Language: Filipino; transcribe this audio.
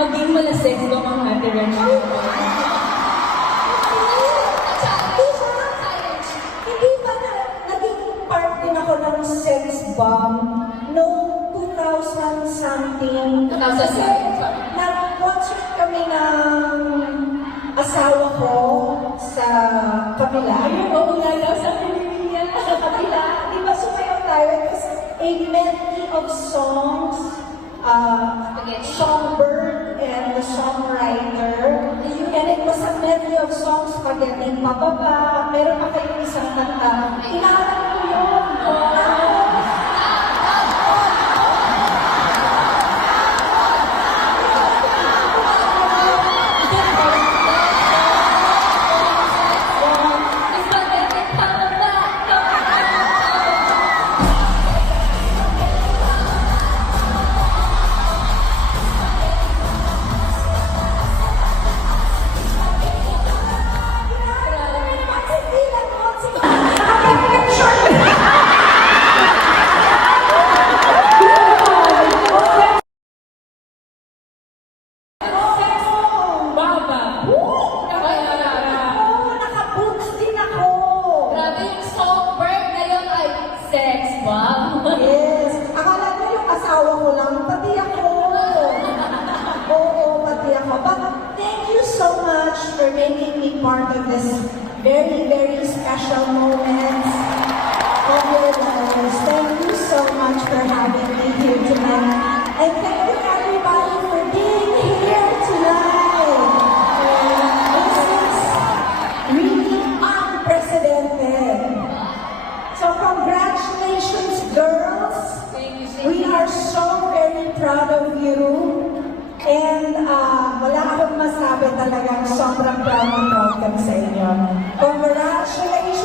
maging malasek ko ang Ate Rachel. Hindi ba naging part din ako ng sex bomb noong 2000 something? 2007. Nag-concert kami ng asawa ko sa kabila. Ayun, oo nga daw sa Pilipinas. Sa kabila, di ba sumayaw tayo? It was a medley of songs, Songbird and the songwriter. And it was a medley of songs, Pagdating Pababa. Meron pa kayong isang kanta. Inaarap ko yun. Naka-boots din ako. Grabe yung Songbird ngayon ay sex bomb. Yes. Akala ko yung asawa ko lang, pati ako. Oo, pati ako. But thank you so much for making me part of this very, very special moments of your lives. Thank you so much for having me here tonight. And thank you everybody for being here tonight. This is really unprecedented. So congratulations, girls. Thank you, We are so very proud of you. And wala akong masabi talagang sobrang proud kami sa inyo. Congratulations!